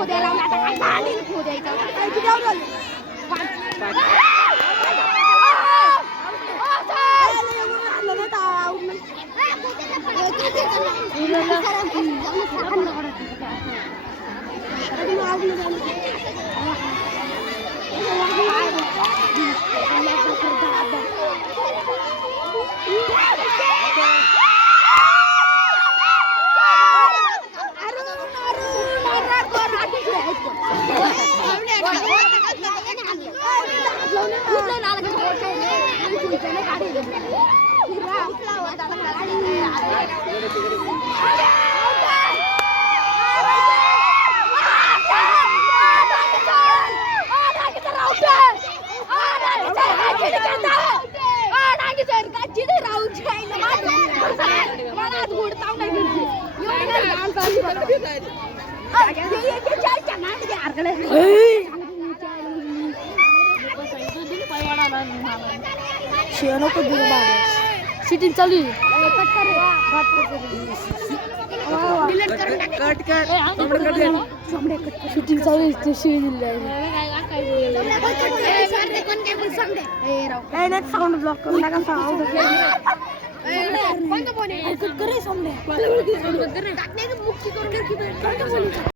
खोद्या लावून आता काय भांडील खोद्यायचं काय किती झालं शूटिंग चालू आहे शूटिंग चालू आहे ते साऊंड ब्लॉक करून टाका साऊंड